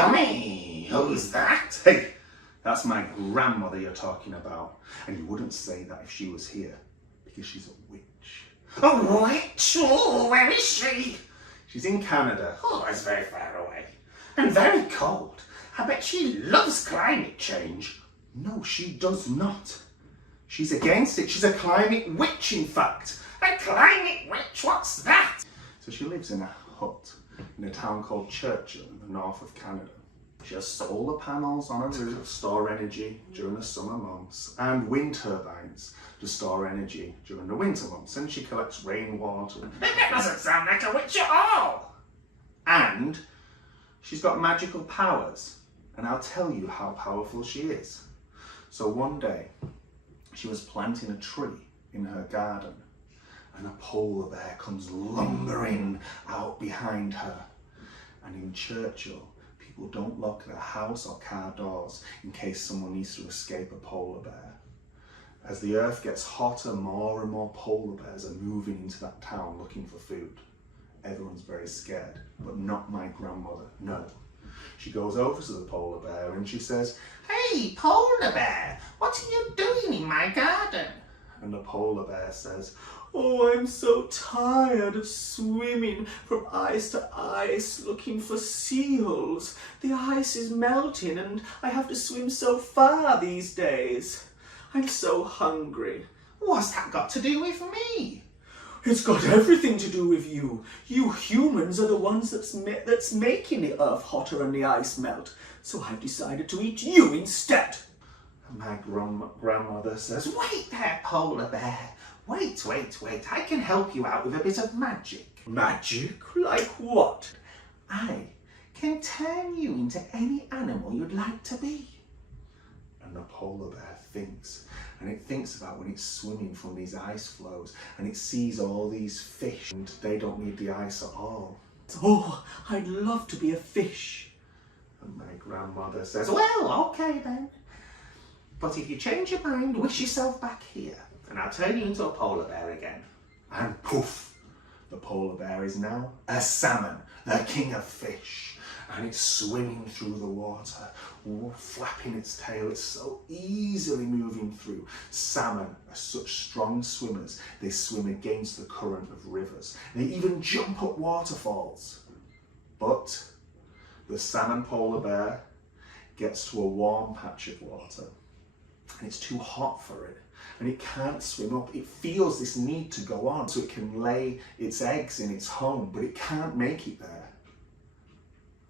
yummy! Who's that? Hey, that's my grandmother you're talking about. And you wouldn't say that if she was here, because she's a witch. A witch? Oh, where is she? She's in Canada. Oh, it's very far away. And very cold. I bet she loves climate change. No, she does not. She's against it. She's a climate witch, in fact. A climate witch? What's that? So she lives in a hut in a town called Churchill in the north of Canada. She has solar panels on her roof to store energy during the summer months and wind turbines to store energy during the winter months. And she collects rainwater. That doesn't sound like a witch at all. And she's got magical powers. And I'll tell you how powerful she is. So one day, she was planting a tree in her garden, and a polar bear comes lumbering out behind her. And in Churchill, people don't lock their house or car doors in case someone needs to escape a polar bear. As the earth gets hotter, more and more polar bears are moving into that town looking for food. Everyone's very scared, but not my grandmother, no. She goes over to the polar bear and she says, Hey, polar bear, what are you doing in my garden? and the polar bear says, Oh, I'm so tired of swimming from ice to ice looking for seals. The ice is melting and I have to swim so far these days. I'm so hungry. What's that got to do with me? It's got everything to do with you. You humans are the ones that's making the earth hotter and the ice melt. So I've decided to eat you instead. And my grandmother says, Wait there, polar bear. Wait. I can help you out with a bit of magic. Magic? Like what? I can turn you into any animal you'd like to be. And the polar bear thinks, and it thinks about when it's swimming from these ice floes and it sees all these fish and they don't need the ice at all. Oh, I'd love to be a fish. And my grandmother says, Well, okay then. But if you change your mind, wish yourself back here and I'll turn you into a polar bear again. and poof, the polar bear is now a salmon, the king of fish. And it's swimming through the water, flapping its tail. It's so easily moving through. Salmon are such strong swimmers. They swim against the current of rivers. They even jump up waterfalls. But the salmon polar bear gets to a warm patch of water and it's too hot for it. And it can't swim up. It feels this need to go on so it can lay its eggs in its home, but it can't make it there.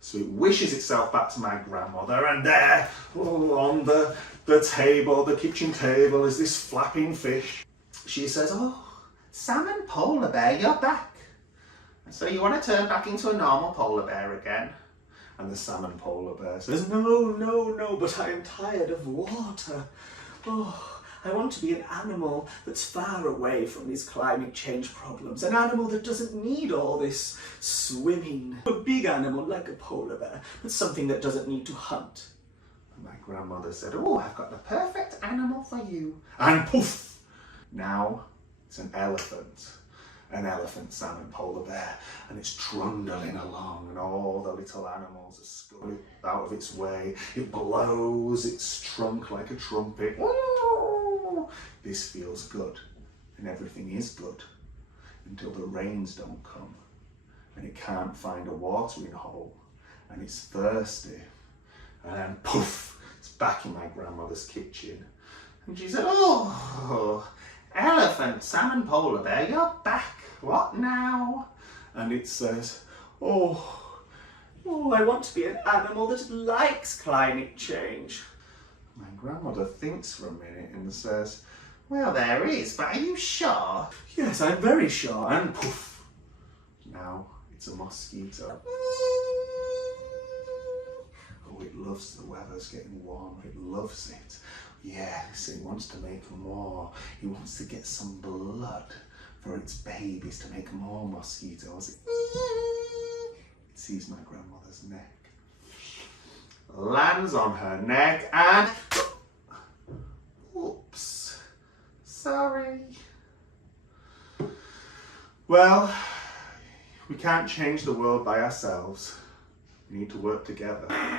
So it wishes itself back to my grandmother, and there, on the table, the kitchen table, is this flapping fish. She says, Oh, salmon polar bear, you're back. And so you want to turn back into a normal polar bear again? and the salmon polar bear says, No, but I am tired of water. Oh, I want to be an animal that's far away from these climate change problems. An animal that doesn't need all this swimming. A big animal like a polar bear, but something that doesn't need to hunt. And my grandmother said, Oh, I've got the perfect animal for you. And poof! Now it's an elephant. An elephant salmon polar bear, and it's trundling along, and all the little animals are scuttling out of its way. It blows its trunk like a trumpet. Ooh, this feels good, and everything is good until the rains don't come, and it can't find a watering hole, and it's thirsty, and then poof, it's back in my grandmother's kitchen, and she said, Oh, elephant, salmon polar bear, you're back. What now? And it says, Oh, I want to be an animal that likes climate change. My grandmother thinks for a minute and says, Well, there is, but are you sure? Yes, I'm very sure. And poof, now it's a mosquito. Oh, it loves the weather's getting warm. It loves it. Yes, it wants to make more. It wants to get some blood for its babies to make more mosquitoes. It sees my grandmother's neck, lands on her neck, and oops, sorry. Well, we can't change the world by ourselves. We need to work together.